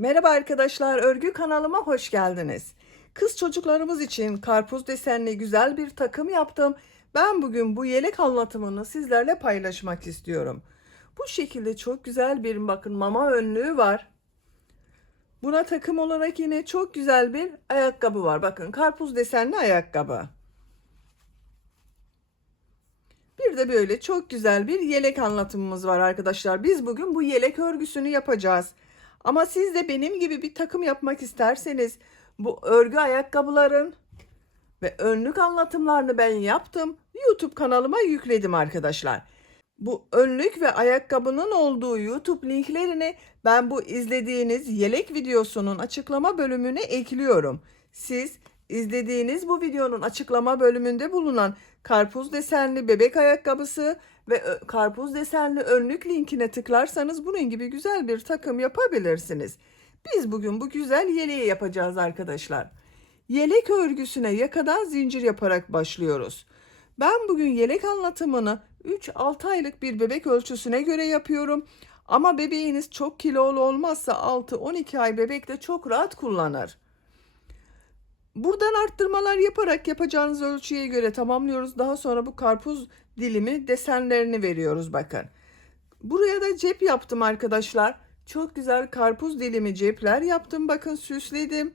Merhaba arkadaşlar, örgü kanalıma hoş geldiniz. Kız çocuklarımız için karpuz desenli güzel bir takım yaptım. Ben bugün bu yelek anlatımını sizlerle paylaşmak istiyorum. Bu şekilde çok güzel bir bakın mama önlüğü var. Buna takım olarak yine çok güzel bir ayakkabı var. Bakın karpuz desenli ayakkabı. Bir de böyle çok güzel bir yelek anlatımımız var arkadaşlar. Biz bugün bu yelek örgüsünü yapacağız. Ama siz de benim gibi bir takım yapmak isterseniz bu örgü ayakkabıların ve önlük anlatımlarını ben yaptım. YouTube kanalıma yükledim arkadaşlar. Bu önlük ve ayakkabının olduğu YouTube linklerini ben bu izlediğiniz yelek videosunun açıklama bölümüne ekliyorum. Siz izlediğiniz bu videonun açıklama bölümünde bulunan karpuz desenli bebek ayakkabısı ve karpuz desenli önlük linkine tıklarsanız bunun gibi güzel bir takım yapabilirsiniz. Biz bugün bu güzel yeleği yapacağız arkadaşlar. Yelek örgüsüne yakadan zincir yaparak başlıyoruz. Ben bugün yelek anlatımını 3-6 aylık bir bebek ölçüsüne göre yapıyorum. Ama bebeğiniz çok kilolu olmazsa 6-12 ay bebek de çok rahat kullanır. Buradan arttırmalar yaparak yapacağınız ölçüye göre tamamlıyoruz. Daha sonra bu karpuz dilimi desenlerini veriyoruz bakın. Buraya da cep yaptım arkadaşlar. Çok güzel karpuz dilimi cepler yaptım. Bakın süsledim.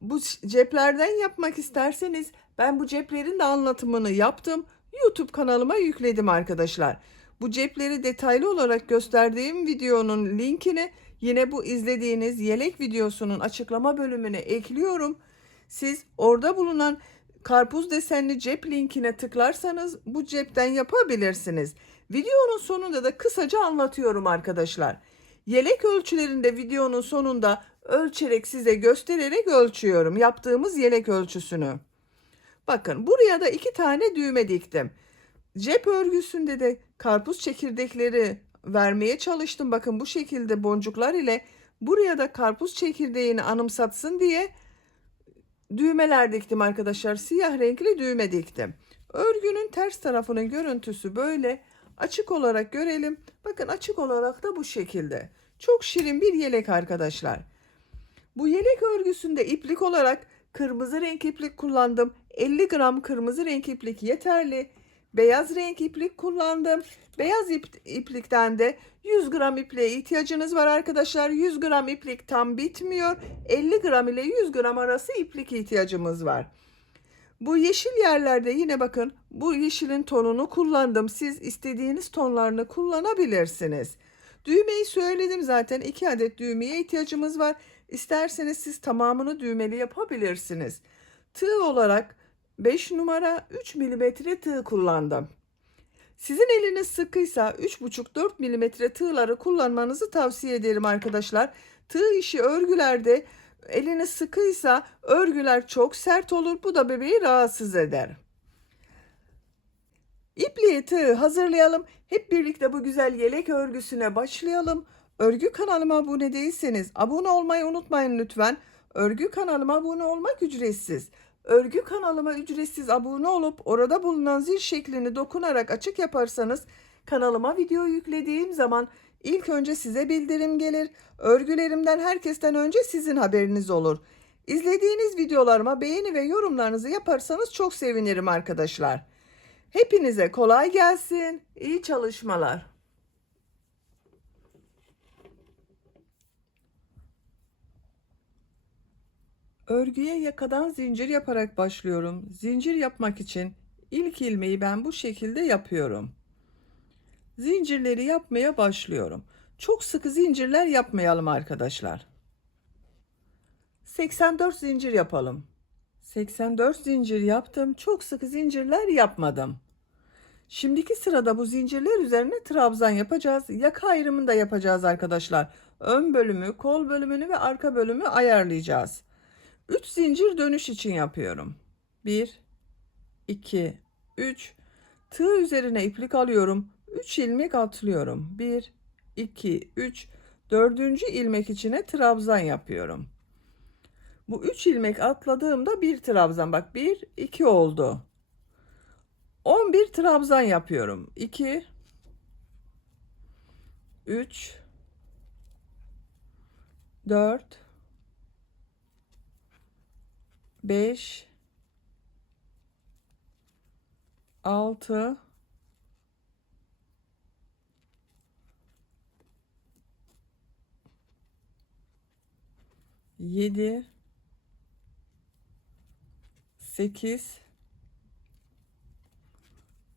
Bu ceplerden yapmak isterseniz ben bu ceplerin de anlatımını yaptım. YouTube kanalıma yükledim arkadaşlar. Bu cepleri detaylı olarak gösterdiğim videonun linkini yine bu izlediğiniz yelek videosunun açıklama bölümüne ekliyorum. Siz orada bulunan karpuz desenli cep linkine tıklarsanız bu cepten yapabilirsiniz. Videonun sonunda da kısaca anlatıyorum arkadaşlar. Yelek ölçülerinde videonun sonunda ölçerek size göstererek ölçüyorum yaptığımız yelek ölçüsünü. Bakın buraya da 2 tane düğme diktim. Cep örgüsünde de karpuz çekirdekleri vermeye çalıştım. Bakın bu şekilde boncuklar ile buraya da karpuz çekirdeğini anımsatsın diye düğmeler diktim arkadaşlar. Siyah renkli düğme diktim. Örgünün ters tarafının görüntüsü böyle. Açık olarak görelim. Bakın açık olarak da bu şekilde. Çok şirin bir yelek arkadaşlar. Bu yelek örgüsünde iplik olarak kırmızı renk iplik kullandım. 50 gram kırmızı renk iplik yeterli. Beyaz renk iplik kullandım. Beyaz iplikten de 100 gram ipliğe ihtiyacınız var arkadaşlar. 100 gram iplik tam bitmiyor. 50 gram ile 100 gram arası iplik ihtiyacımız var. Bu yeşil yerlerde yine bakın bu yeşilin tonunu kullandım. Siz istediğiniz tonlarını kullanabilirsiniz. Düğmeyi söyledim zaten 2 adet düğmeye ihtiyacımız var. İsterseniz siz tamamını düğmeli yapabilirsiniz. Tığ olarak 5 numara 3 milimetre tığ kullandım. Sizin eliniz sıkıysa 3,5-4 milimetre tığları kullanmanızı tavsiye ederim arkadaşlar. Tığ işi örgülerde eliniz sıkıysa örgüler çok sert olur. Bu da bebeği rahatsız eder. İpliği tığ hazırlayalım. Hep birlikte bu güzel yelek örgüsüne başlayalım. Örgü kanalıma abone değilseniz abone olmayı unutmayın lütfen. Örgü kanalıma abone olmak ücretsiz. Örgü kanalıma ücretsiz abone olup orada bulunan zil şeklini dokunarak açık yaparsanız kanalıma video yüklediğim zaman ilk önce size bildirim gelir. Örgülerimden herkesten önce sizin haberiniz olur. İzlediğiniz videolarıma beğeni ve yorumlarınızı yaparsanız çok sevinirim arkadaşlar. Hepinize kolay gelsin. İyi çalışmalar. Örgüye yakadan zincir yaparak başlıyorum. Zincir yapmak için ilk ilmeği ben bu şekilde yapıyorum. Zincirleri yapmaya başlıyorum. Çok sıkı zincirler yapmayalım arkadaşlar. 84 zincir yapalım. 84 zincir yaptım. Çok sıkı zincirler yapmadım. Şimdiki sırada bu zincirler üzerine trabzan yapacağız. Yaka ayrımını da yapacağız arkadaşlar. Ön bölümü, kol bölümünü ve arka bölümü ayarlayacağız. 3 zincir dönüş için yapıyorum. 1, 2, 3. Tığ üzerine iplik alıyorum. 3 ilmek atlıyorum. 1, 2, 3. Dördüncü ilmek içine trabzan yapıyorum. Bu 3 ilmek atladığımda bir trabzan. Bak 1, 2 oldu. 11 trabzan yapıyorum. 2, 3, 4, 5, 6, 7, 8,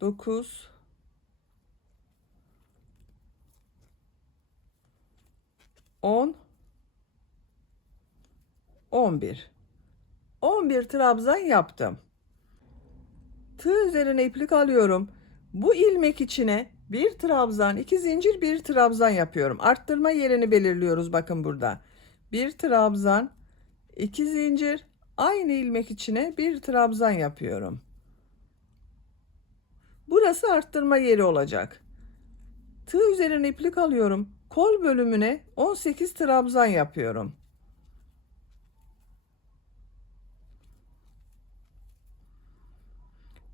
9, 10, 11. 11 trabzan yaptım. Tığ üzerine iplik alıyorum. Bu ilmek içine bir trabzan, 2 zincir, bir trabzan yapıyorum. Arttırma yerini belirliyoruz bakın burada. Bir trabzan, 2 zincir, aynı ilmek içine bir trabzan yapıyorum. Burası arttırma yeri olacak. Tığ üzerine iplik alıyorum. Kol bölümüne 18 trabzan yapıyorum.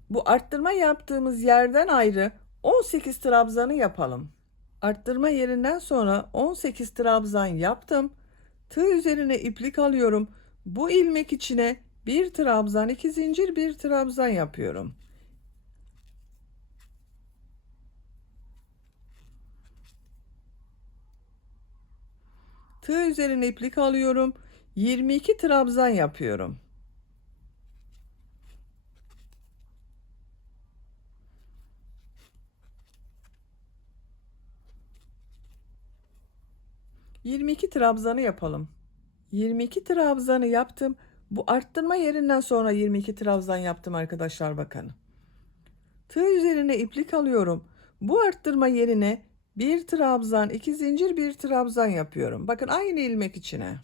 Bu arttırma yaptığımız yerden ayrı 18 trabzanı yapalım. Arttırma yerinden sonra 18 trabzan yaptım. Tığ üzerine iplik alıyorum. Bu ilmek içine bir trabzan, 2 zincir, bir trabzan yapıyorum. Tığ üzerine iplik alıyorum. 22 trabzan yapıyorum. ...22 trabzanı yapalım. 22 trabzanı yaptım. Bu arttırma yerinden sonra 22 trabzan yaptım arkadaşlar bakın. Tığ üzerine iplik alıyorum. Bu arttırma yerine bir trabzan, 2 zincir, bir trabzan yapıyorum. Bakın aynı ilmek içine.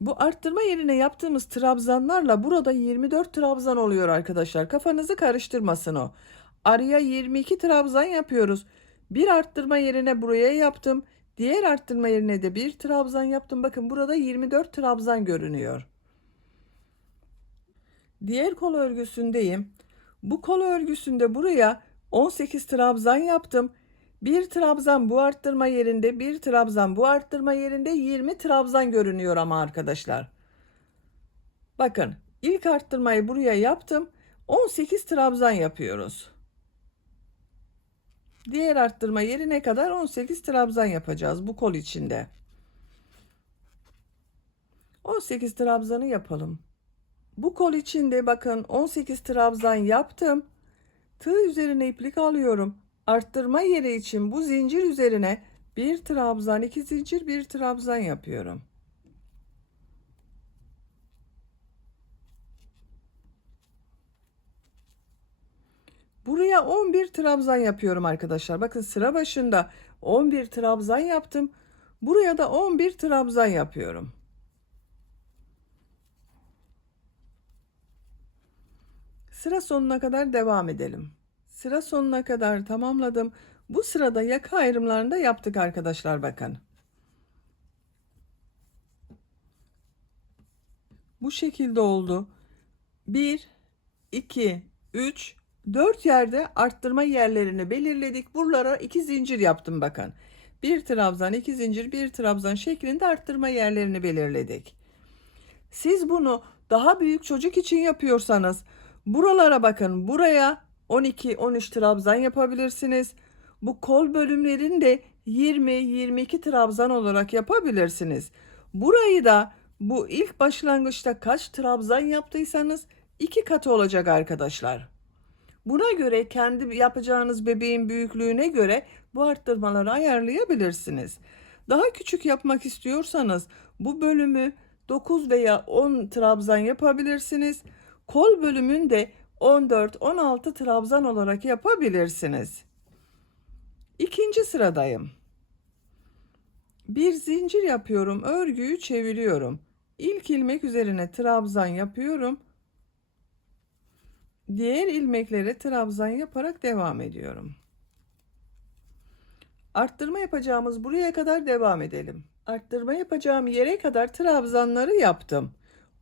Bu arttırma yerine yaptığımız trabzanlarla burada 24 trabzan oluyor arkadaşlar. Kafanızı karıştırmasın o. Araya 22 trabzan yapıyoruz. Bir arttırma yerine buraya yaptım. Diğer arttırma yerine de bir trabzan yaptım. Bakın burada 24 trabzan görünüyor. Diğer kol örgüsündeyim. Bu kol örgüsünde buraya 18 trabzan yaptım. Bir trabzan bu arttırma yerinde, bir trabzan bu arttırma yerinde 20 trabzan görünüyor ama arkadaşlar. Bakın ilk arttırmayı buraya yaptım. 18 trabzan yapıyoruz. Diğer arttırma yerine kadar 18 trabzan yapacağız bu kol içinde. 18 trabzanı yapalım. Bu kol içinde bakın 18 trabzan yaptım. Tığ üzerine iplik alıyorum. Arttırma yeri için bu zincir üzerine bir trabzan, 2 zincir, bir trabzan yapıyorum. Buraya 11 trabzan yapıyorum arkadaşlar. Bakın sıra başında 11 trabzan yaptım. Buraya da 11 trabzan yapıyorum. Sıra sonuna kadar devam edelim. Sıra sonuna kadar tamamladım. Bu sırada yaka ayrımlarını da yaptık arkadaşlar bakın. Bu şekilde oldu. 1, 2, 3, 4 yerde arttırma yerlerini belirledik. Buralara 2 zincir yaptım bakın. Bir trabzan, 2 zincir, bir trabzan şeklinde arttırma yerlerini belirledik. Siz bunu daha büyük çocuk için yapıyorsanız buralara bakın. Buraya 12, 13 trabzan yapabilirsiniz. Bu kol bölümlerini de 20, 22 trabzan olarak yapabilirsiniz. Burayı da bu ilk başlangıçta kaç trabzan yaptıysanız 2 katı olacak arkadaşlar. Buna göre kendi yapacağınız bebeğin büyüklüğüne göre bu arttırmaları ayarlayabilirsiniz. Daha küçük yapmak istiyorsanız bu bölümü 9 veya 10 trabzan yapabilirsiniz. Kol bölümünde 14-16 trabzan olarak yapabilirsiniz. İkinci sıradayım. Bir zincir yapıyorum, örgüyü çeviriyorum. İlk ilmek üzerine trabzan yapıyorum. Diğer ilmeklere trabzan yaparak devam ediyorum. Arttırma yapacağımız buraya kadar devam edelim. Arttırma yapacağım yere kadar trabzanları yaptım.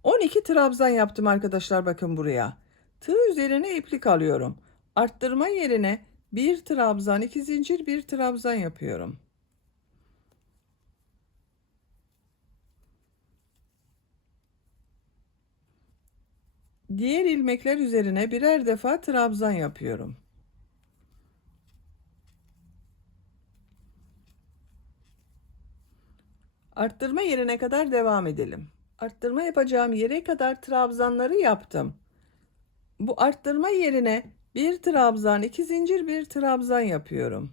12 trabzan yaptım arkadaşlar bakın buraya. Tığ üzerine iplik alıyorum. Arttırma yerine Bir trabzan, 2 zincir, bir trabzan yapıyorum. Diğer ilmekler üzerine birer defa trabzan yapıyorum. Arttırma yerine kadar devam edelim. Arttırma yapacağım yere kadar trabzanları yaptım. Bu arttırma yerine bir trabzan, 2 zincir, bir trabzan yapıyorum.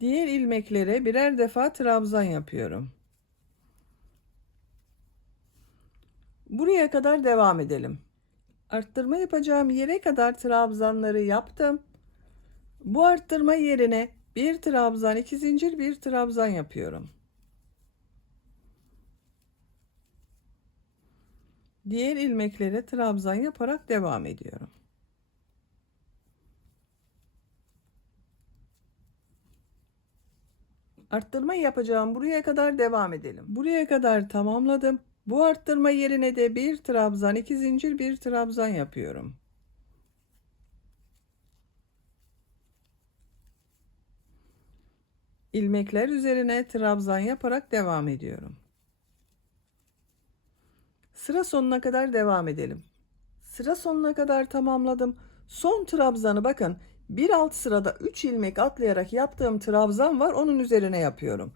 Diğer ilmeklere birer defa trabzan yapıyorum. Buraya kadar devam edelim. Arttırma yapacağım yere kadar trabzanları yaptım. Bu arttırma yerine bir trabzan, 2 zincir, bir trabzan yapıyorum. Diğer ilmeklere trabzan yaparak devam ediyorum. Arttırma yapacağım buraya kadar devam edelim. Buraya kadar tamamladım. Bu arttırma yerine de bir trabzan, 2 zincir, bir trabzan yapıyorum. İlmekler üzerine trabzan yaparak devam ediyorum. Sıra sonuna kadar devam edelim. Sıra sonuna kadar tamamladım. Son trabzanı bakın, bir alt sırada 3 ilmek atlayarak yaptığım trabzan var, onun üzerine yapıyorum.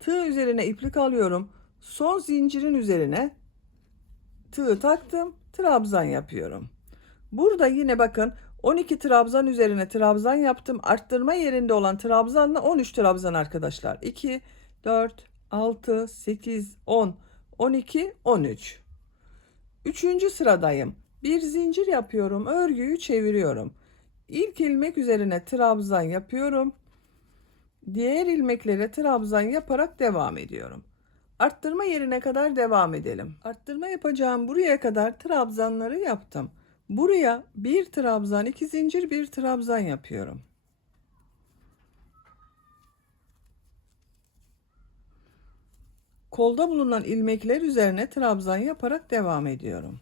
Tığ üzerine iplik alıyorum. Son zincirin üzerine tığı taktım, trabzan yapıyorum. Burada yine bakın 12 trabzan üzerine trabzan yaptım. Arttırma yerinde olan trabzanla 13 trabzan arkadaşlar. 2, 4, 6, 8, 10, 12, 13. Üçüncü sıradayım. Bir zincir yapıyorum. Örgüyü çeviriyorum. İlk ilmek üzerine trabzan yapıyorum. Diğer ilmeklere trabzan yaparak devam ediyorum. Arttırma yerine kadar devam edelim. Arttırma yapacağım buraya kadar trabzanları yaptım. Buraya bir trabzan, 2 zincir, bir trabzan yapıyorum. Kolda bulunan ilmekler üzerine trabzan yaparak devam ediyorum.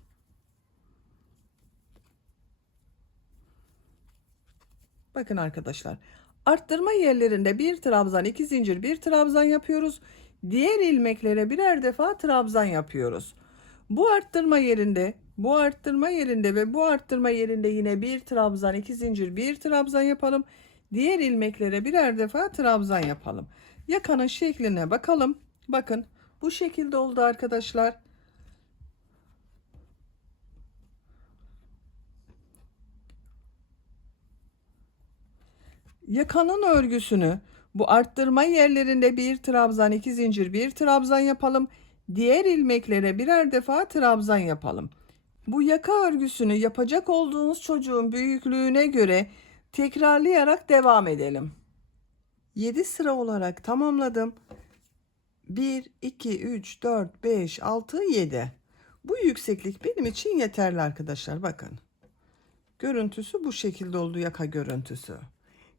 Bakın arkadaşlar, arttırma yerlerinde bir trabzan, 2 zincir, bir trabzan yapıyoruz. Diğer ilmeklere birer defa trabzan yapıyoruz. Bu arttırma yerinde, bu arttırma yerinde ve bu arttırma yerinde yine bir trabzan, 2 zincir, bir trabzan yapalım. Diğer ilmeklere birer defa trabzan yapalım. Yakanın şekline bakalım. Bakın bu şekilde oldu arkadaşlar. Yakanın örgüsünü bu arttırma yerlerinde bir trabzan, 2 zincir, bir trabzan yapalım. Diğer ilmeklere birer defa trabzan yapalım. Bu yaka örgüsünü yapacak olduğunuz çocuğun büyüklüğüne göre tekrarlayarak devam edelim. 7 sıra olarak tamamladım. 1, 2, 3, 4, 5, 6, 7. Bu yükseklik benim için yeterli arkadaşlar. Bakın. Görüntüsü bu şekilde oldu, yaka görüntüsü.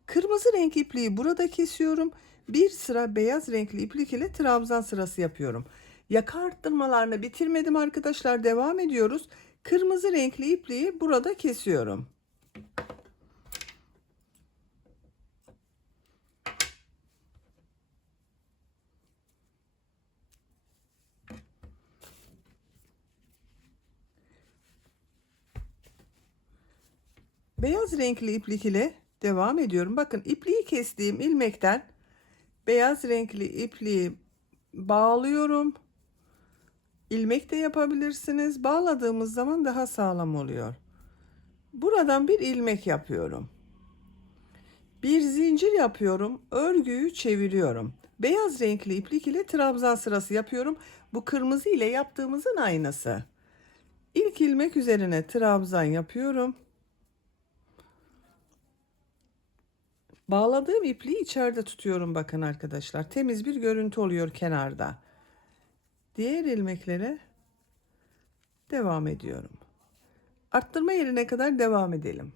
Kırmızı renk ipliği burada kesiyorum. Bir sıra beyaz renkli iplik ile trabzan sırası yapıyorum. Yaka arttırmalarını bitirmedim arkadaşlar. Devam ediyoruz. Kırmızı renkli ipliği burada kesiyorum. Beyaz renkli iplik ile devam ediyorum. Bakın ipliği kestiğim ilmekten beyaz renkli ipliği bağlıyorum. İlmek de yapabilirsiniz. Bağladığımız zaman daha sağlam oluyor. Buradan bir ilmek yapıyorum. Bir zincir yapıyorum. Örgüyü çeviriyorum. Beyaz renkli iplik ile trabzan sırası yapıyorum. Bu kırmızı ile yaptığımızın aynısı. İlk ilmek üzerine trabzan yapıyorum. Bağladığım ipliği içeride tutuyorum, bakın arkadaşlar. Temiz bir görüntü oluyor kenarda. Diğer ilmeklere devam ediyorum. Arttırma yerine kadar devam edelim.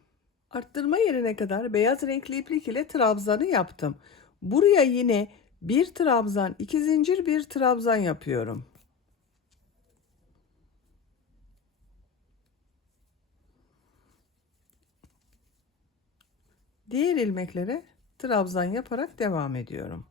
Arttırma yerine kadar beyaz renkli iplik ile trabzanı yaptım. Buraya yine bir trabzan, 2 zincir, bir trabzan yapıyorum. Diğer ilmeklere trabzan yaparak devam ediyorum.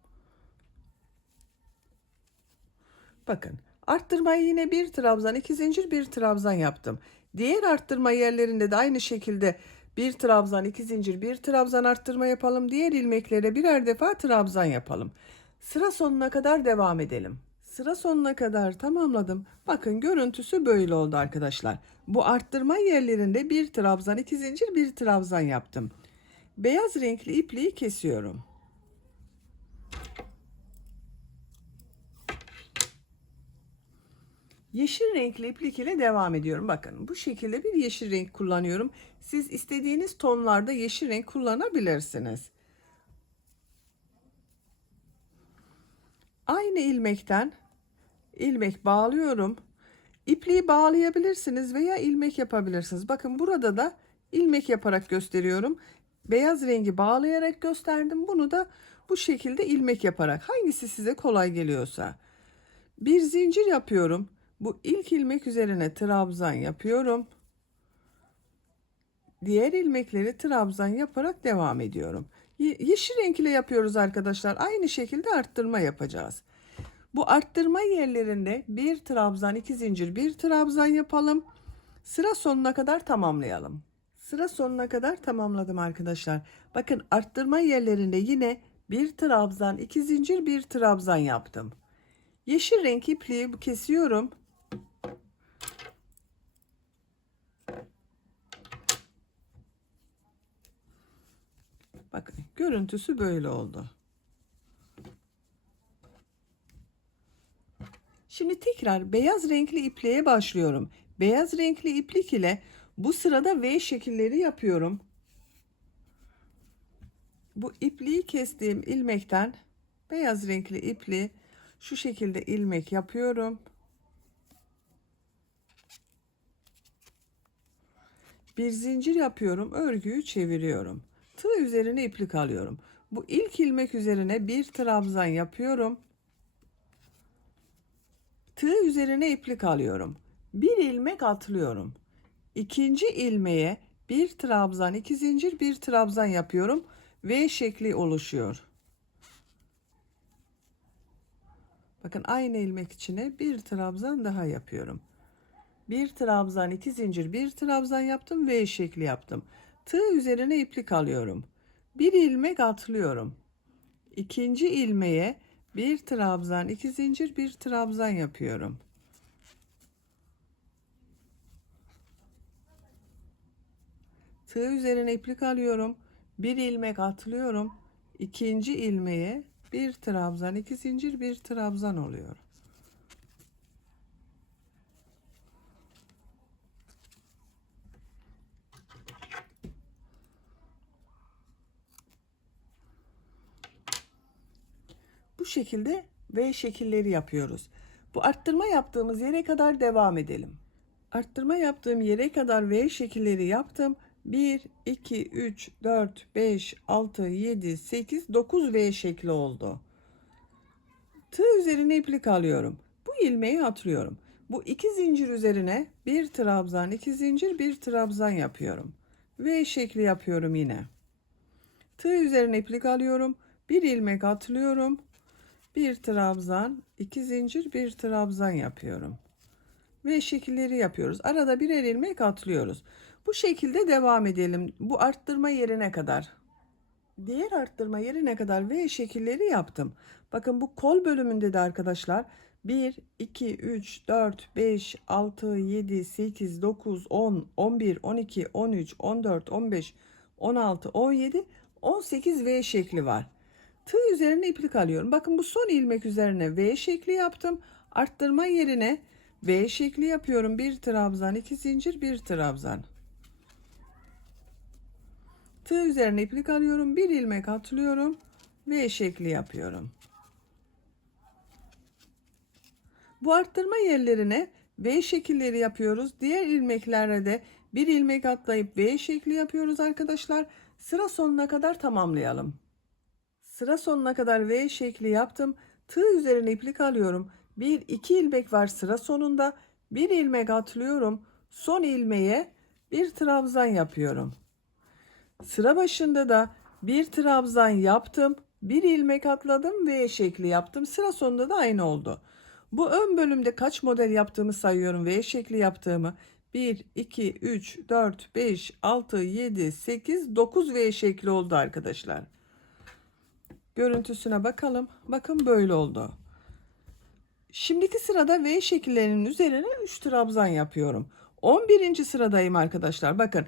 Bakın, arttırmayı yine bir trabzan, 2 zincir, bir trabzan yaptım. Diğer arttırma yerlerinde de aynı şekilde bir trabzan, 2 zincir, bir trabzan arttırma yapalım. Diğer ilmeklere birer defa trabzan yapalım. Sıra sonuna kadar devam edelim. Sıra sonuna kadar tamamladım. Bakın, görüntüsü böyle oldu arkadaşlar. Bu arttırma yerlerinde bir trabzan, 2 zincir, bir trabzan yaptım. Beyaz renkli ipliği kesiyorum. Yeşil renkli iplik ile devam ediyorum. Bakın, bu şekilde bir yeşil renk kullanıyorum. Siz istediğiniz tonlarda yeşil renk kullanabilirsiniz. Aynı ilmekten ilmek bağlıyorum. İpliği bağlayabilirsiniz veya ilmek yapabilirsiniz. Bakın, burada da ilmek yaparak gösteriyorum. Beyaz rengi bağlayarak gösterdim. Bunu da bu şekilde ilmek yaparak. Hangisi size kolay geliyorsa. Bir zincir yapıyorum. Bu ilk ilmek üzerine trabzan yapıyorum. Diğer ilmekleri trabzan yaparak devam ediyorum. Yeşil renk ile yapıyoruz arkadaşlar. Aynı şekilde arttırma yapacağız. Bu arttırma yerlerinde bir trabzan, 2 zincir, bir trabzan yapalım. Sıra sonuna kadar tamamlayalım. Sıra sonuna kadar tamamladım arkadaşlar. Bakın, arttırma yerlerinde yine bir trabzan, 2 zincir, bir trabzan yaptım. Yeşil renk ipliği kesiyorum. Bakın, görüntüsü böyle oldu. Şimdi tekrar beyaz renkli ipliğe başlıyorum. Beyaz renkli iplik ile bu sırada V şekilleri yapıyorum. Bu ipliği kestiğim ilmekten beyaz renkli ipliği şu şekilde ilmek yapıyorum. Bir zincir yapıyorum, örgüyü çeviriyorum. Tığ üzerine iplik alıyorum. Bu ilk ilmek üzerine bir trabzan yapıyorum. Tığ üzerine iplik alıyorum. Bir ilmek atlıyorum. İkinci ilmeğe bir trabzan, 2 zincir, bir trabzan yapıyorum. V şekli oluşuyor. Bakın, aynı ilmek içine bir trabzan daha yapıyorum. Bir trabzan, 2 zincir, bir trabzan yaptım, V şekli yaptım. Tığ üzerine iplik alıyorum. Bir ilmek atlıyorum. İkinci ilmeğe bir trabzan, 2 zincir, bir trabzan yapıyorum. Tığ üzerine iplik alıyorum. Bir ilmek atlıyorum. İkinci ilmeğe bir trabzan, 2 zincir, bir trabzan oluyor. Bu şekilde V şekilleri yapıyoruz. Bu arttırma yaptığımız yere kadar devam edelim. Arttırma yaptığım yere kadar V şekilleri yaptım. 1, 2, 3, 4, 5, 6, 7, 8, 9 V şekli oldu. Tığ üzerine iplik alıyorum. Bu ilmeği atlıyorum. Bu iki zincir üzerine bir trabzan, 2 zincir, bir trabzan yapıyorum. V şekli yapıyorum yine. Tığ üzerine iplik alıyorum. Bir ilmek atlıyorum. Bir trabzan, 2 zincir, bir trabzan yapıyorum. V şekilleri yapıyoruz. Arada birer ilmek atlıyoruz. Bu şekilde devam edelim. Bu arttırma yerine kadar. Diğer arttırma yerine kadar V şekilleri yaptım. Bakın, bu kol bölümünde de arkadaşlar 1, 2, 3, 4, 5, 6, 7, 8, 9, 10, 11, 12, 13, 14, 15, 16, 17, 18 V şekli var. Tığ üzerine iplik alıyorum. Bakın, bu son ilmek üzerine V şekli yaptım. Arttırma yerine V şekli yapıyorum. Bir trabzan, 2 zincir, bir trabzan. Tığ üzerine iplik alıyorum. Bir ilmek atlıyorum. V şekli yapıyorum. Bu arttırma yerlerine V şekilleri yapıyoruz. Diğer ilmeklerde de bir ilmek atlayıp V şekli yapıyoruz arkadaşlar. Sıra sonuna kadar tamamlayalım. Sıra sonuna kadar V şekli yaptım. Tığ üzerine iplik alıyorum. Bir iki ilmek var sıra sonunda. Bir ilmek atlıyorum. Son ilmeğe bir trabzan yapıyorum. Sıra başında da Bir trabzan yaptım. Bir ilmek atladım V şekli yaptım. Sıra sonunda da aynı oldu. Bu ön bölümde kaç model yaptığımı sayıyorum. V şekli yaptığımı. 1, 2, 3, 4, 5, 6, 7, 8, 9 V şekli oldu arkadaşlar. Görüntüsüne bakalım. Bakın böyle oldu. Şimdiki sırada V şekillerinin üzerine 3 trabzan yapıyorum. 11. sıradayım arkadaşlar. Bakın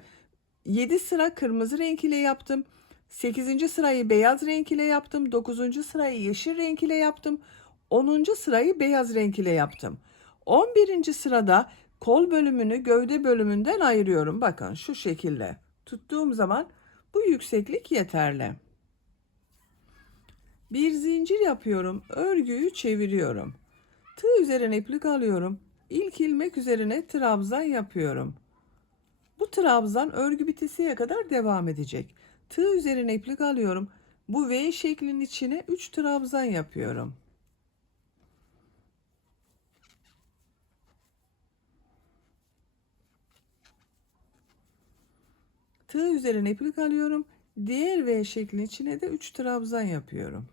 7 sıra kırmızı renk ile yaptım. 8. sırayı beyaz renk ile yaptım. 9. sırayı yeşil renk ile yaptım. 10. sırayı beyaz renk ile yaptım. 11. sırada kol bölümünü gövde bölümünden ayırıyorum. Bakın şu şekilde tuttuğum zaman bu yükseklik yeterli. Bir zincir yapıyorum. Örgüyü çeviriyorum. Tığ üzerine iplik alıyorum. İlk ilmek üzerine trabzan yapıyorum. Bu trabzan örgü bitesiye kadar devam edecek. Tığ üzerine iplik alıyorum. Bu V şeklinin içine 3 trabzan yapıyorum. Tığ üzerine iplik alıyorum. Diğer V şeklinin içine de 3 trabzan yapıyorum.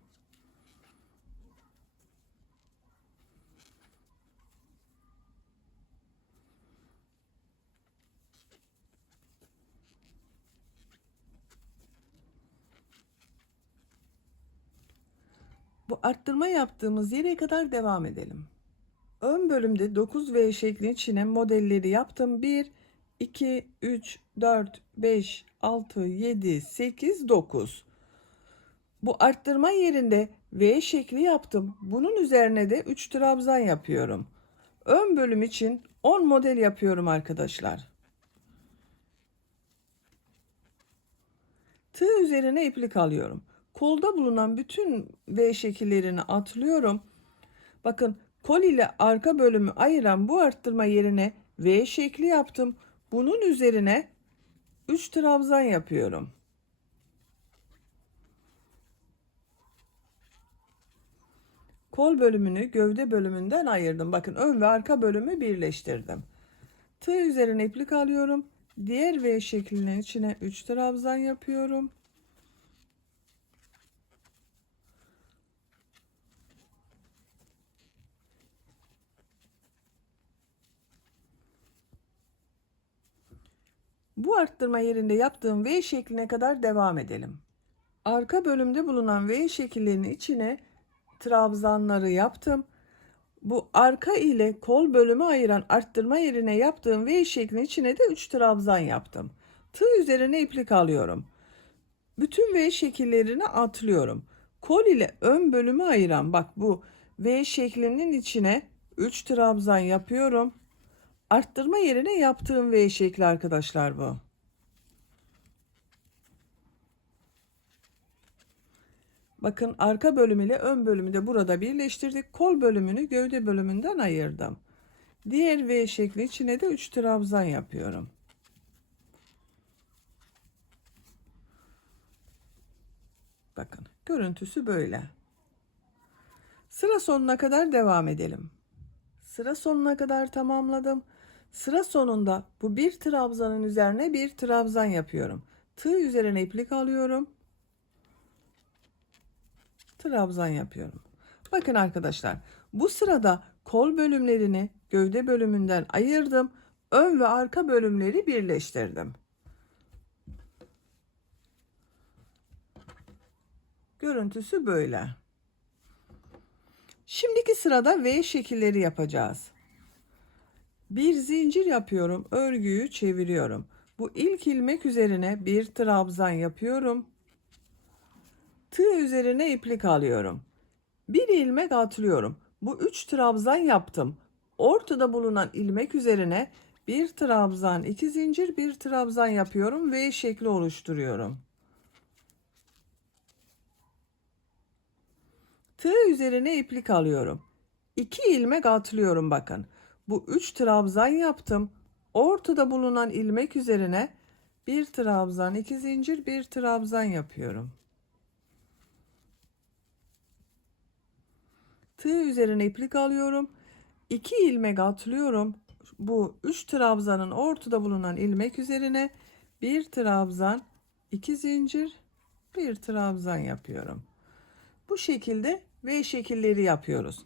Bu arttırma yaptığımız yere kadar devam edelim. Ön bölümde 9V şeklinin içine modelleri yaptım. 1, 2, 3, 4, 5, 6, 7, 8, 9. Bu arttırma yerinde V şekli yaptım. Bunun üzerine de 3 trabzan yapıyorum. Ön bölüm için 10 model yapıyorum arkadaşlar. Tığ üzerine iplik alıyorum. Kolda bulunan bütün V şekillerini atlıyorum. Bakın kol ile arka bölümü ayıran bu arttırma yerine V şekli yaptım. Bunun üzerine 3 trabzan yapıyorum. Kol bölümünü gövde bölümünden ayırdım. Bakın ön ve arka bölümü birleştirdim. Tığ üzerine iplik alıyorum. Diğer V şeklinin içine 3 trabzan yapıyorum. Bu arttırma yerinde yaptığım V şekline kadar devam edelim. Arka bölümde bulunan V şekillerinin içine trabzanları yaptım. Bu arka ile kol bölümü ayıran arttırma yerine yaptığım V şeklinin içine de 3 trabzan yaptım. Tığ üzerine iplik alıyorum. Bütün V şekillerini atlıyorum. Kol ile ön bölümü ayıran bak bu V şeklinin içine 3 trabzan yapıyorum. Arttırma yerine yaptığım V şekli arkadaşlar bu. Bakın arka bölüm ile ön bölümü de burada birleştirdik. Kol bölümünü gövde bölümünden ayırdım. Diğer V şekli içine de 3 trabzan yapıyorum. Bakın görüntüsü böyle. Sıra sonuna kadar devam edelim. Sıra sonuna kadar tamamladım. Sıra sonunda bu bir trabzanın üzerine bir trabzan yapıyorum. Tığ üzerine iplik alıyorum. Trabzan yapıyorum. Bakın arkadaşlar bu sırada kol bölümlerini gövde bölümünden ayırdım. Ön ve arka bölümleri birleştirdim. Görüntüsü böyle. Şimdiki sırada V şekilleri yapacağız. Bir zincir yapıyorum. Örgüyü çeviriyorum. Bu ilk ilmek üzerine bir trabzan yapıyorum. Tığ üzerine iplik alıyorum. Bir ilmek atlıyorum. Bu 3 trabzan yaptım. Ortada bulunan ilmek üzerine bir trabzan, 2 zincir, bir trabzan yapıyorum. V şekli oluşturuyorum. Tığ üzerine iplik alıyorum. 2 ilmek atlıyorum bakın. Bu 3 trabzan yaptım. Ortada bulunan ilmek üzerine bir trabzan, 2 zincir, bir trabzan yapıyorum. Tığ üzerine iplik alıyorum. 2 ilmek atlıyorum. Bu 3 trabzanın ortada bulunan ilmek üzerine bir trabzan, 2 zincir, bir trabzan yapıyorum. Bu şekilde V şekilleri yapıyoruz.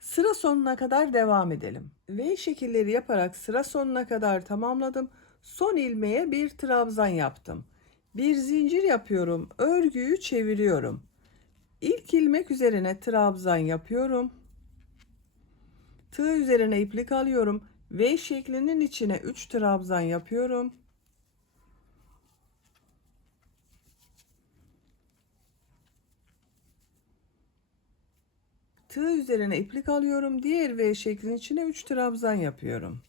Sıra sonuna kadar devam edelim. V şekilleri yaparak sıra sonuna kadar tamamladım. Son ilmeğe bir trabzan yaptım. Bir zincir yapıyorum. Örgüyü çeviriyorum. İlk ilmek üzerine trabzan yapıyorum. Tığ üzerine iplik alıyorum. V şeklinin içine 3 trabzan yapıyorum. Tığ üzerine iplik alıyorum. Diğer V şeklinin içine 3 trabzan yapıyorum.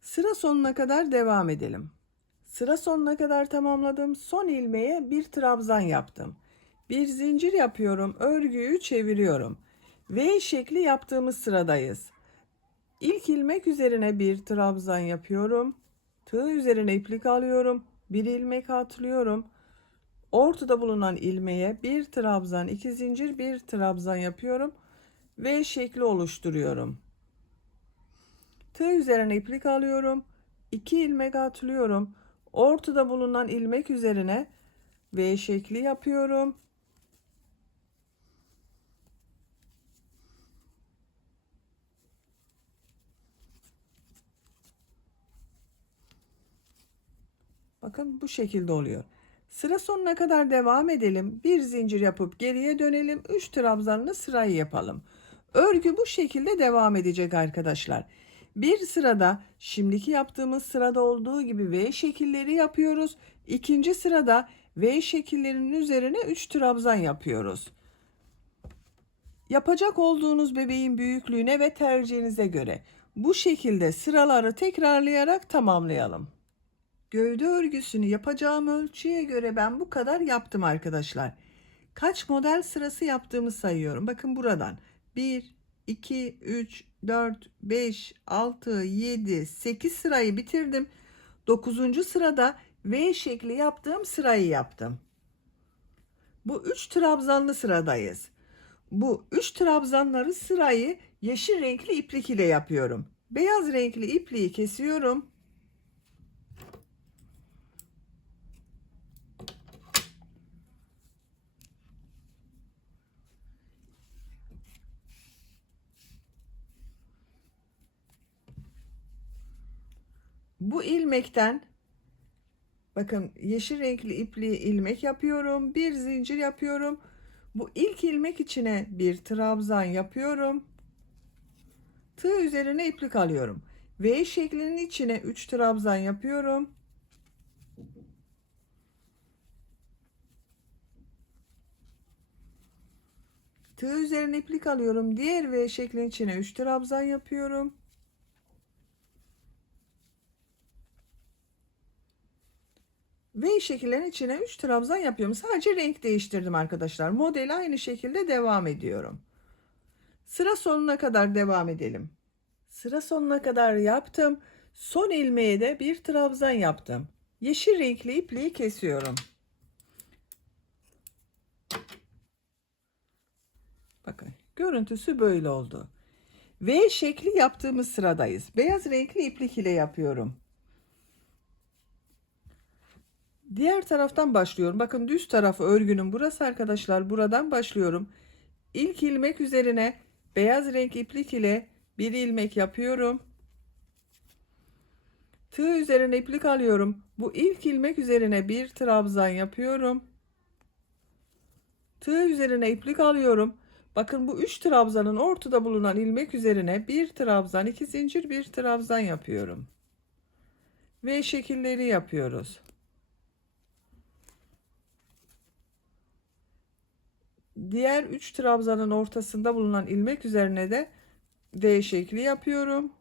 Sıra sonuna kadar devam edelim. Sıra sonuna kadar tamamladım. Son ilmeğe bir trabzan yaptım. Bir zincir yapıyorum. Örgüyü çeviriyorum. V şekli yaptığımız sıradayız. İlk ilmek üzerine bir trabzan yapıyorum. Tığ üzerine iplik alıyorum. Bir ilmek atlıyorum. Ortada bulunan ilmeğe bir trabzan, iki zincir, bir trabzan yapıyorum. V şekli oluşturuyorum. Tığ üzerine iplik alıyorum. 2 ilmek atlıyorum. Ortada bulunan ilmek üzerine V şekli yapıyorum. Bakın bu şekilde oluyor. Sıra sonuna kadar devam edelim. Bir zincir yapıp geriye dönelim. 3 trabzanlı sırayı yapalım. Örgü bu şekilde devam edecek arkadaşlar. Bir sırada şimdiki yaptığımız sırada olduğu gibi V şekilleri yapıyoruz. İkinci sırada V şekillerinin üzerine 3 trabzan yapıyoruz. Yapacak olduğunuz bebeğin büyüklüğüne ve tercihinize göre bu şekilde sıraları tekrarlayarak tamamlayalım. Gövde örgüsünü yapacağım ölçüye göre ben bu kadar yaptım arkadaşlar. Kaç model sırası yaptığımı sayıyorum. Bakın buradan 1, 2, 3, 4, 5, 6, 7, 8 sırayı bitirdim. 9. sırada V şekli yaptığım sırayı yaptım. Bu 3 trabzanlı sıradayız. Bu 3 trabzanları sırayı yeşil renkli iplik ile yapıyorum. Beyaz renkli ipliği kesiyorum. Bu ilmekten bakın yeşil renkli ipliği ilmek yapıyorum. Bir zincir yapıyorum. Bu ilk ilmek içine bir trabzan yapıyorum. Tığ üzerine iplik alıyorum. V şeklinin içine 3 trabzan yapıyorum. Tığ üzerine iplik alıyorum. Diğer V şeklinin içine 3 trabzan yapıyorum. V şekillerin içine 3 trabzan yapıyorum. Sadece renk değiştirdim arkadaşlar. Model aynı şekilde devam ediyorum. Sıra sonuna kadar devam edelim. Sıra sonuna kadar yaptım. Son ilmeğe de bir trabzan yaptım. Yeşil renkli ipliği kesiyorum. Bakın görüntüsü böyle oldu. V şekli yaptığımız sıradayız. Beyaz renkli iplik ile yapıyorum. Diğer taraftan başlıyorum. Bakın düz tarafı örgünün burası arkadaşlar. Buradan başlıyorum. İlk ilmek üzerine beyaz renk iplik ile bir ilmek yapıyorum. Tığ üzerine iplik alıyorum. Bu ilk ilmek üzerine bir trabzan yapıyorum. Tığ üzerine iplik alıyorum. Bakın bu 3 trabzanın ortada bulunan ilmek üzerine bir trabzan, 2 zincir, bir trabzan yapıyorum. V şekilleri yapıyoruz. Diğer 3 trabzanın ortasında bulunan ilmek üzerine de V şekli yapıyorum.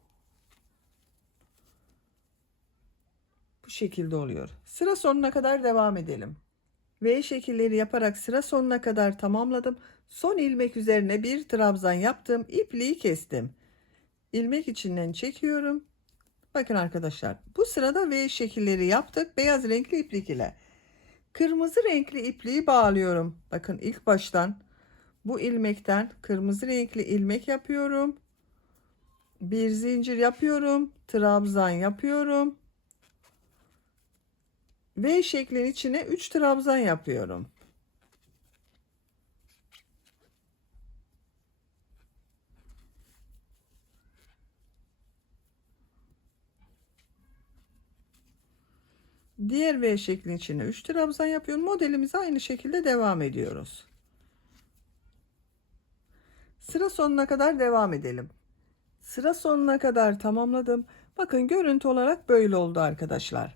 Bu şekilde oluyor. Sıra sonuna kadar devam edelim. V şekilleri yaparak sıra sonuna kadar tamamladım. Son ilmek üzerine bir trabzan yaptım. İpliği kestim. İlmek içinden çekiyorum. Bakın arkadaşlar bu sırada V şekilleri yaptık. Beyaz renkli iplik ile. Kırmızı renkli ipliği bağlıyorum. Bakın ilk baştan bu ilmekten kırmızı renkli ilmek yapıyorum. Bir zincir yapıyorum, trabzan yapıyorum. V şeklin içine 3 trabzan yapıyorum. Diğer V şeklin içine 3 trabzan yapıyorum. Modelimize aynı şekilde devam ediyoruz. Sıra sonuna kadar devam edelim. Sıra sonuna kadar tamamladım. Bakın görüntü olarak böyle oldu arkadaşlar.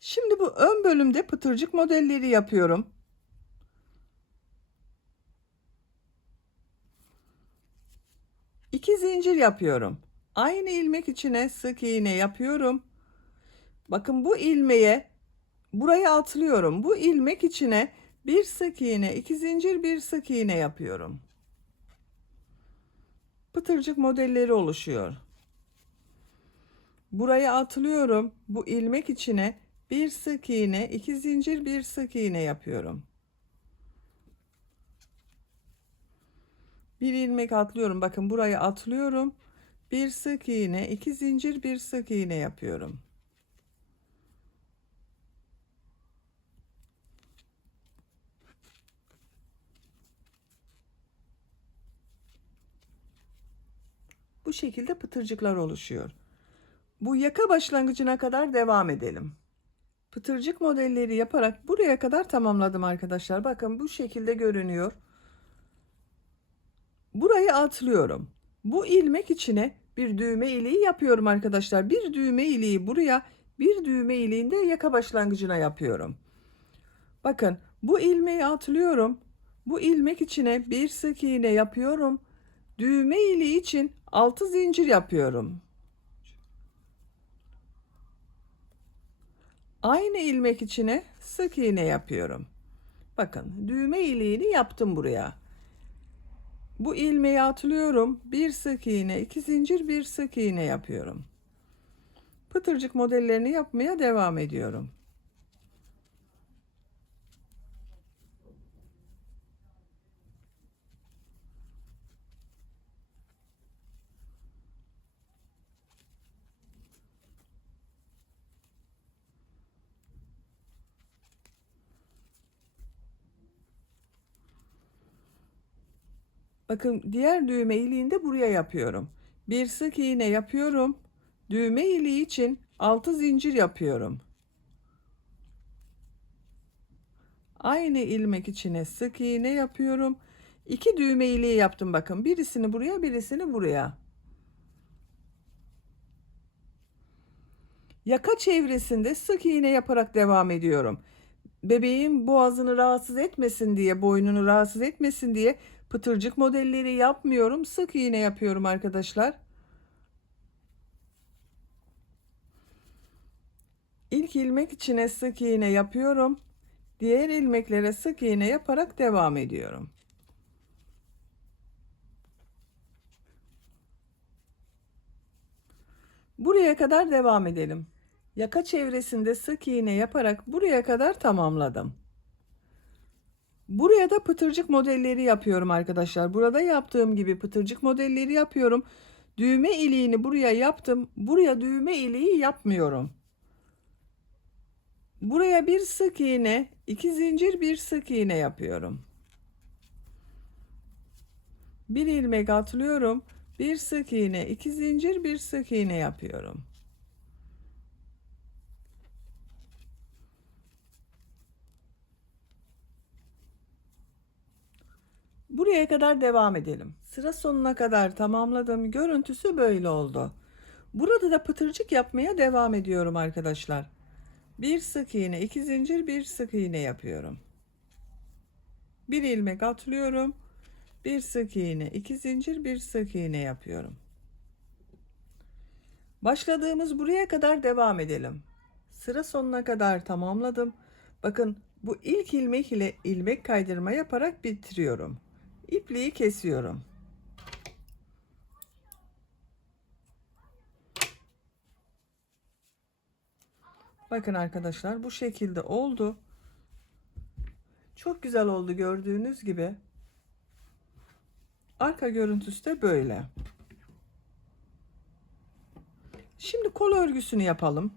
Şimdi bu ön bölümde pıtırcık modelleri yapıyorum. İki zincir yapıyorum. Aynı ilmek içine sık iğne yapıyorum. Bakın bu ilmeğe buraya atlıyorum. Bu ilmek içine bir sık iğne, iki zincir, bir sık iğne yapıyorum. Pıtırcık modelleri oluşuyor. Buraya atlıyorum. Bu ilmek içine bir sık iğne, iki zincir, bir sık iğne yapıyorum. Bir ilmek atlıyorum. Bakın buraya atlıyorum. Bir sık iğne, iki zincir, bir sık iğne yapıyorum. Bu şekilde pıtırcıklar oluşuyor. Bu yaka başlangıcına kadar devam edelim. Pıtırcık modelleri yaparak buraya kadar tamamladım arkadaşlar. Bakın bu şekilde görünüyor. Burayı atlıyorum. Bu ilmek içine bir düğme iliği yapıyorum arkadaşlar. Bir düğme iliği buraya, bir düğme iliğinde yaka başlangıcına yapıyorum. Bakın bu ilmeği atlıyorum. Bu ilmek içine bir sık iğne yapıyorum. Düğme iliği için 6 zincir yapıyorum. Aynı ilmek içine sık iğne yapıyorum. Bakın düğme iliğini yaptım buraya. Bu ilmeği atlıyorum. Bir sık iğne, iki zincir, bir sık iğne yapıyorum. Pıtırcık modellerini yapmaya devam ediyorum. Bakın diğer düğme iliğini de buraya yapıyorum. Bir sık iğne yapıyorum. Düğme iliği için 6 zincir yapıyorum. Aynı ilmek içine sık iğne yapıyorum. 2 düğme iliği yaptım bakın. Birisini buraya, birisini buraya. Yaka çevresinde sık iğne yaparak devam ediyorum. Bebeğin boğazını rahatsız etmesin diye, boynunu rahatsız etmesin diye pıtırcık modelleri yapmıyorum. Sık iğne yapıyorum arkadaşlar. İlk ilmek içine sık iğne yapıyorum. Diğer ilmeklere sık iğne yaparak devam ediyorum. Buraya kadar devam edelim. Yaka çevresinde sık iğne yaparak buraya kadar tamamladım. Buraya da pıtırcık modelleri yapıyorum arkadaşlar. Burada yaptığım gibi pıtırcık modelleri yapıyorum. Düğme iliğini buraya yaptım. Buraya düğme iliği yapmıyorum. Buraya bir sık iğne, iki zincir, bir sık iğne yapıyorum. Bir ilmek atlıyorum. Bir sık iğne, iki zincir, bir sık iğne yapıyorum. Buraya kadar devam edelim. Sıra sonuna kadar tamamladım. Görüntüsü böyle oldu. Burada da pıtırcık yapmaya devam ediyorum arkadaşlar. Bir sık iğne, iki zincir, bir sık iğne yapıyorum. Bir ilmek atlıyorum. Bir sık iğne, iki zincir, bir sık iğne yapıyorum. Başladığımız buraya kadar devam edelim. Sıra sonuna kadar tamamladım. Bakın bu ilk ilmek ile ilmek kaydırma yaparak bitiriyorum. İpliği kesiyorum. Bakın arkadaşlar bu şekilde oldu. Çok güzel oldu gördüğünüz gibi. Arka görüntüsü de böyle. Şimdi kol örgüsünü yapalım.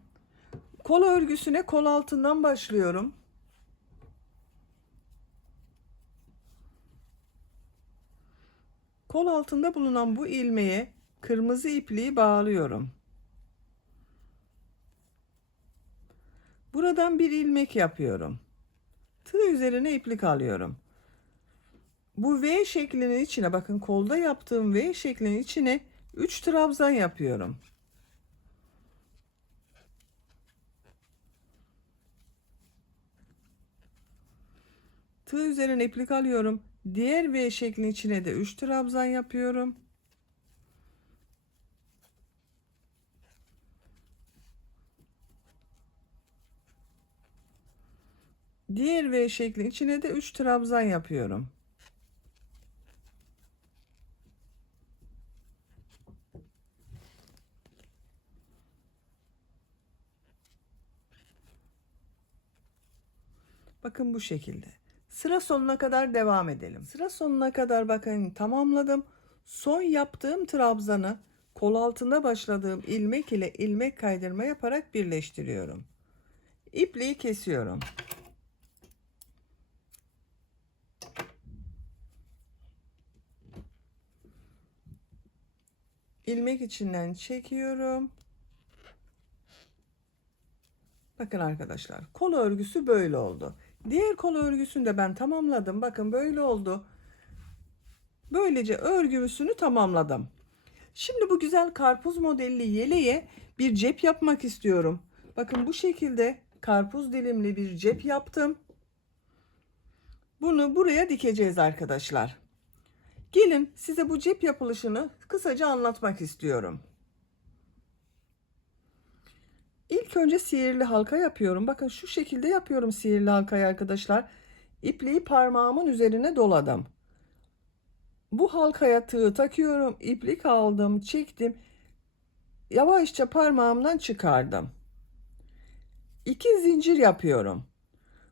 Kol örgüsüne kol altından başlıyorum. Kol altında bulunan bu ilmeğe kırmızı ipliği bağlıyorum. Buradan bir ilmek yapıyorum. Tığ üzerine iplik alıyorum. Bu V şeklinin içine, bakın kolda yaptığım V şeklinin içine 3 trabzan yapıyorum. Tığ üzerine iplik alıyorum. Diğer V şeklinin içine de 3 trabzan yapıyorum. Diğer V şeklinin içine de 3 trabzan yapıyorum. Bakın bu şekilde. Sıra sonuna kadar devam edelim. Sıra sonuna kadar bakın tamamladım. Son yaptığım trabzanı kol altında başladığım ilmek ile ilmek kaydırma yaparak birleştiriyorum. İpliği kesiyorum. İlmek içinden çekiyorum. Bakın arkadaşlar, kol örgüsü böyle oldu. Diğer kol örgüsünü de ben tamamladım. Bakın böyle oldu. Böylece örgüsünü tamamladım. Şimdi bu güzel karpuz modelli yeleğe bir cep yapmak istiyorum. Bakın bu şekilde karpuz dilimli bir cep yaptım. Bunu buraya dikeceğiz arkadaşlar. Gelin size bu cep yapılışını kısaca anlatmak istiyorum. İlk önce sihirli halka yapıyorum. Bakın şu şekilde yapıyorum sihirli halkayı arkadaşlar. İpliği parmağımın üzerine doladım. Bu halkaya tığ takıyorum. İplik aldım, çektim. Yavaşça parmağımdan çıkardım. 2 zincir yapıyorum.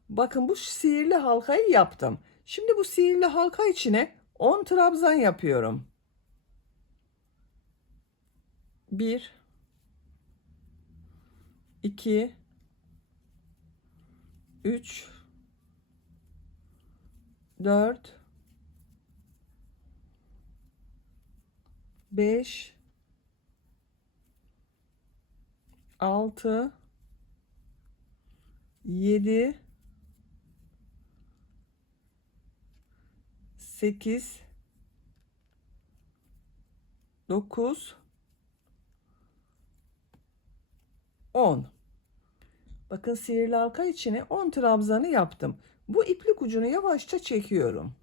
Bakın bu sihirli halkayı yaptım. Şimdi bu sihirli halka içine 10 trabzan yapıyorum. 1 2 3 4 5 6 7 8 9 10. Bakın sihirli halka içine 10 trabzanı yaptım. Bu iplik ucunu yavaşça çekiyorum.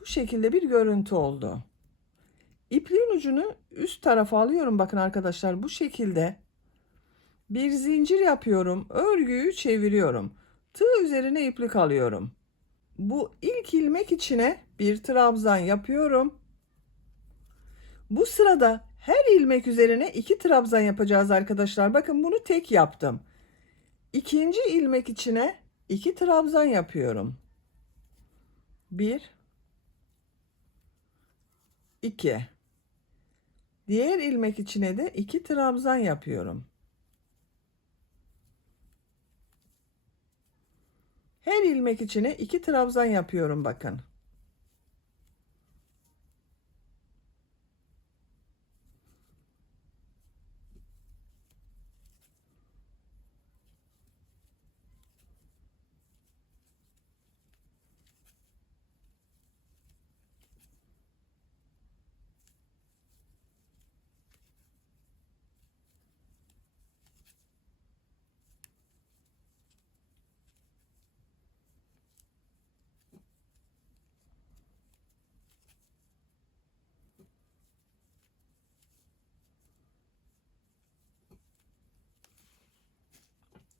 Bu şekilde bir görüntü oldu. İpliğin ucunu üst tarafa alıyorum. Bakın arkadaşlar bu şekilde bir zincir yapıyorum. Örgüyü çeviriyorum. Tığ üzerine iplik alıyorum. Bu ilk ilmek içine bir trabzan yapıyorum. Bu sırada her ilmek üzerine 2 trabzan yapacağız arkadaşlar. Bakın bunu tek yaptım. İkinci ilmek içine 2 trabzan yapıyorum. 1 2. Diğer ilmek içine de 2 trabzan yapıyorum. Her ilmek içine 2 trabzan yapıyorum bakın.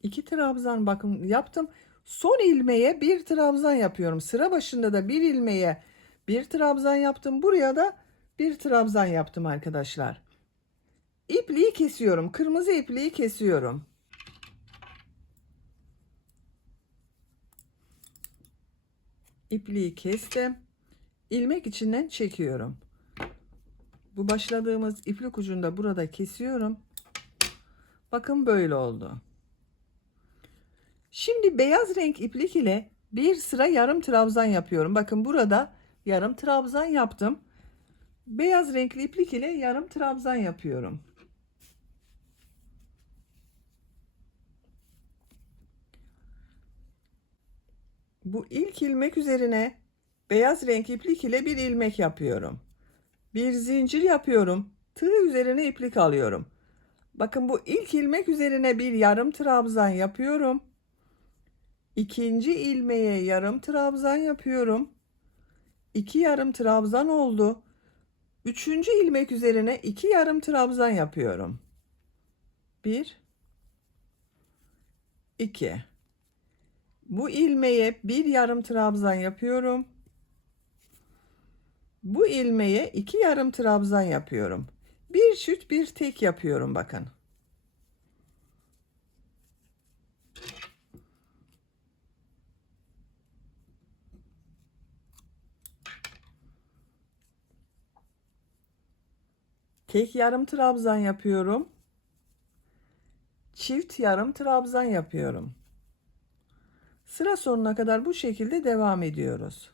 İki trabzan bakın yaptım. Son ilmeğe bir trabzan yapıyorum. Sıra başında da bir ilmeğe bir trabzan yaptım. Buraya da bir trabzan yaptım arkadaşlar. İpliği kesiyorum. Kırmızı ipliği kesiyorum. İpliği kestim. ilmek içinden çekiyorum. Bu başladığımız iplik ucunu da burada kesiyorum. Bakın böyle oldu. Şimdi beyaz renk iplik ile bir sıra yarım trabzan yapıyorum. Bakın burada yarım trabzan yaptım. Beyaz renkli iplik ile yarım trabzan yapıyorum. Bu ilk ilmek üzerine beyaz renk iplik ile bir ilmek yapıyorum. Bir zincir yapıyorum. Tığ üzerine iplik alıyorum. Bakın bu ilk ilmek üzerine bir yarım trabzan yapıyorum. İkinci ilmeğe yarım trabzan yapıyorum. 2 yarım trabzan oldu. Üçüncü ilmek üzerine 2 yarım trabzan yapıyorum. 1 2. Bu ilmeğe bir yarım trabzan yapıyorum. Bu ilmeğe 2 yarım trabzan yapıyorum. Bir çift bir tek yapıyorum bakın. Tek yarım trabzan yapıyorum. Çift yarım trabzan yapıyorum. Sıra sonuna kadar bu şekilde devam ediyoruz.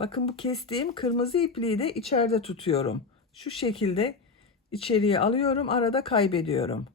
Bakın bu kestiğim kırmızı ipliği de içeride tutuyorum. Şu şekilde içeriye alıyorum, arada kaybediyorum.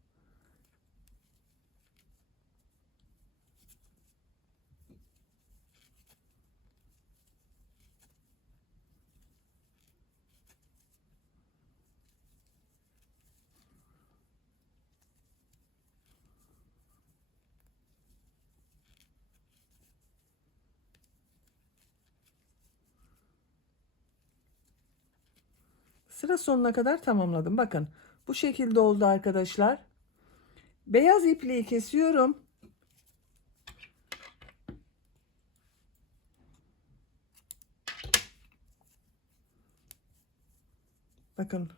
Sıra sonuna kadar tamamladım. Bakın bu şekilde oldu arkadaşlar. Beyaz ipliği kesiyorum. Bakın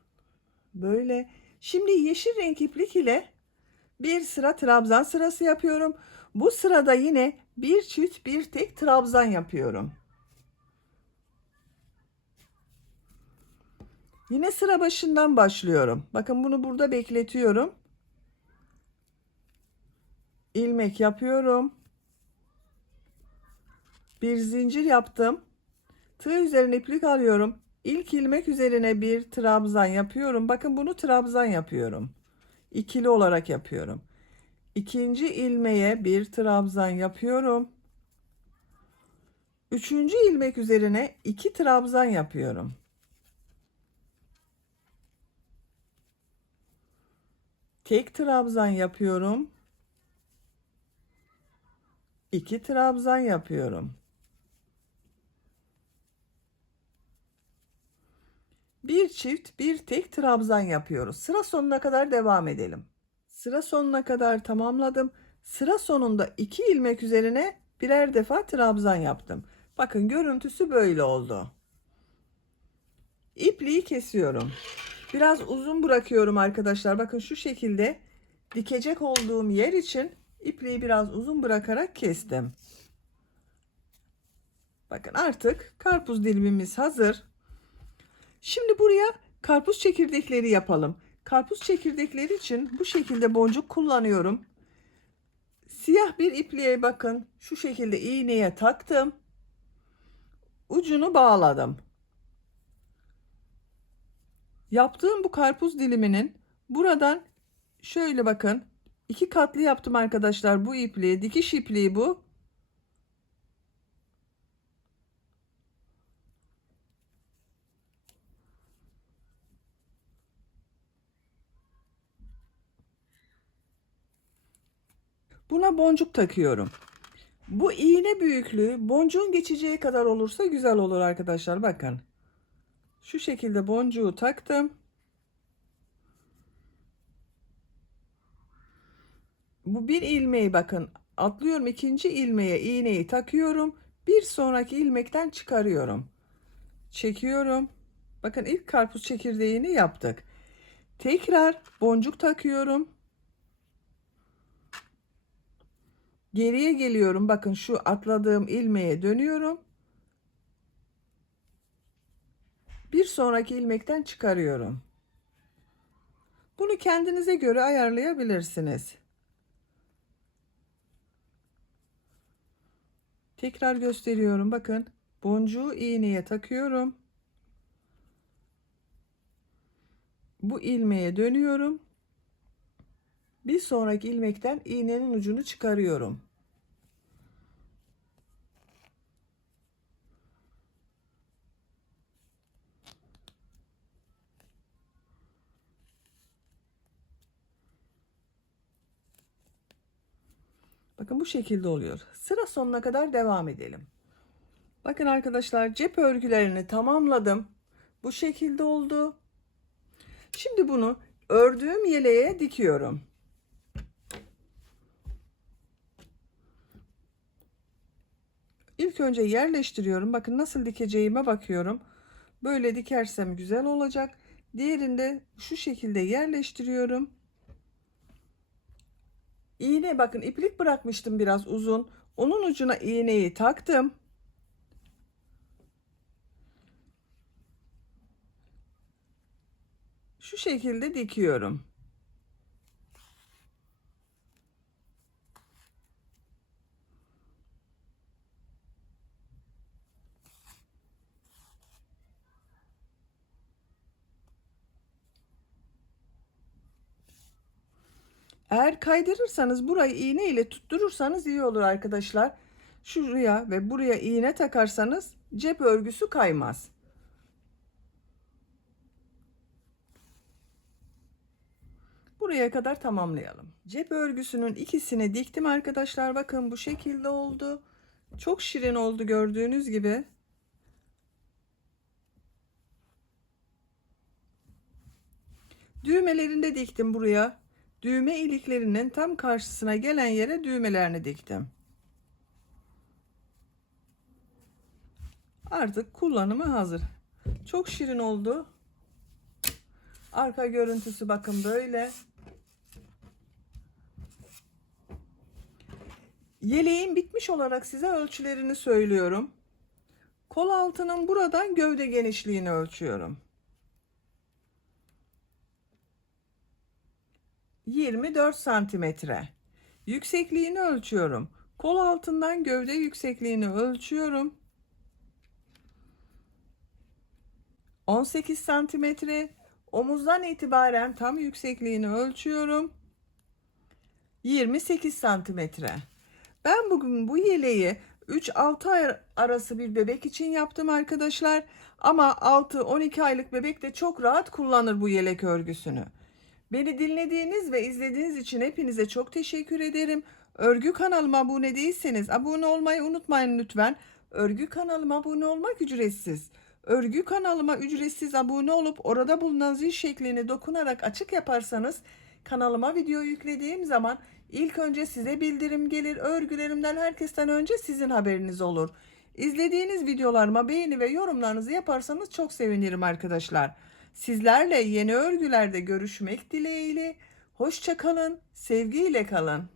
böyle. Şimdi yeşil renk iplik ile bir sıra trabzan sırası yapıyorum. Bu sırada yine bir çift bir tek trabzan yapıyorum. Yine sıra başından başlıyorum. Bakın bunu burada bekletiyorum. İlmek yapıyorum. Bir zincir yaptım. Tığ üzerine iplik alıyorum. İlk ilmek üzerine bir trabzan yapıyorum. Bakın bunu trabzan yapıyorum. İkili olarak yapıyorum. İkinci ilmeğe bir trabzan yapıyorum. Üçüncü ilmek üzerine iki trabzan yapıyorum. Tek trabzan yapıyorum. 2 trabzan yapıyorum. Bir çift bir tek trabzan yapıyoruz. Sıra sonuna kadar devam edelim. Sıra sonuna kadar tamamladım. Sıra sonunda 2 ilmek üzerine birer defa trabzan yaptım. Bakın görüntüsü böyle oldu. İpliği kesiyorum. Biraz uzun bırakıyorum arkadaşlar. Bakın şu şekilde dikecek olduğum yer için ipliği biraz uzun bırakarak kestim. Bakın artık karpuz dilimimiz hazır. Şimdi buraya karpuz çekirdekleri yapalım. Karpuz çekirdekleri için bu şekilde boncuk kullanıyorum. Siyah bir ipliğe bakın şu şekilde iğneye taktım. Ucunu bağladım. Yaptığım bu karpuz diliminin buradan şöyle bakın 2 katlı yaptım arkadaşlar bu ipliği. Dikiş ipliği bu. Buna boncuk takıyorum. Bu iğne büyüklüğü boncuğun geçeceği kadar olursa güzel olur arkadaşlar. Bakın. Şu şekilde boncuğu taktım. Bu bir ilmeği bakın atlıyorum, ikinci ilmeğe iğneyi takıyorum. Bir sonraki ilmekten çıkarıyorum. çekiyorum. Bakın ilk karpuz çekirdeğini yaptık. Tekrar boncuk takıyorum. Geriye geliyorum. Bakın şu atladığım ilmeğe dönüyorum. Bir sonraki ilmekten çıkarıyorum. Bunu kendinize göre ayarlayabilirsiniz. Tekrar gösteriyorum. Bakın boncuğu iğneye takıyorum. Bu ilmeğe dönüyorum. Bir sonraki ilmekten iğnenin ucunu çıkarıyorum. Bakın bu şekilde oluyor. Sıra sonuna kadar devam edelim. Bakın arkadaşlar, cep örgülerini tamamladım. Bu şekilde oldu. Şimdi bunu ördüğüm yeleğe dikiyorum. İlk önce yerleştiriyorum. Bakın nasıl dikeceğime bakıyorum. Böyle dikersem güzel olacak. Diğerinde şu şekilde yerleştiriyorum. İğne, bakın iplik bırakmıştım biraz uzun. Onun ucuna iğneyi taktım. Şu şekilde dikiyorum. Eğer kaydırırsanız, burayı iğne ile tutturursanız iyi olur arkadaşlar. Şuraya ve buraya iğne takarsanız cep örgüsü kaymaz. Buraya kadar tamamlayalım. Cep örgüsünün ikisini diktim arkadaşlar. Bakın bu şekilde oldu. Çok şirin oldu gördüğünüz gibi. Düğmelerini de diktim buraya. Düğme iliklerinin tam karşısına gelen yere düğmelerini diktim. Artık kullanıma hazır. Çok şirin oldu. Arka görüntüsü bakın böyle. Yeleğin bitmiş olarak size ölçülerini söylüyorum. Kol altının buradan gövde genişliğini ölçüyorum. 24 santimetre. Yüksekliğini ölçüyorum. Kol altından gövde yüksekliğini ölçüyorum. 18 santimetre. Omuzdan itibaren tam yüksekliğini ölçüyorum. 28 santimetre. Ben bugün bu yeleği 3-6 ay arası bir bebek için yaptım arkadaşlar. Ama 6-12 aylık bebek de çok rahat kullanır bu yelek örgüsünü. Beni dinlediğiniz ve izlediğiniz için hepinize çok teşekkür ederim. Örgü kanalıma abone değilseniz abone olmayı unutmayın lütfen. Örgü kanalıma abone olmak ücretsiz. Örgü kanalıma ücretsiz abone olup orada bulunan zil şeklini dokunarak açık yaparsanız kanalıma video yüklediğim zaman ilk önce size bildirim gelir. Örgülerimden herkesten önce sizin haberiniz olur. İzlediğiniz videolarıma beğeni ve yorumlarınızı yaparsanız çok sevinirim arkadaşlar. Sizlerle yeni örgülerde görüşmek dileğiyle. Hoşça kalın, sevgiyle kalın.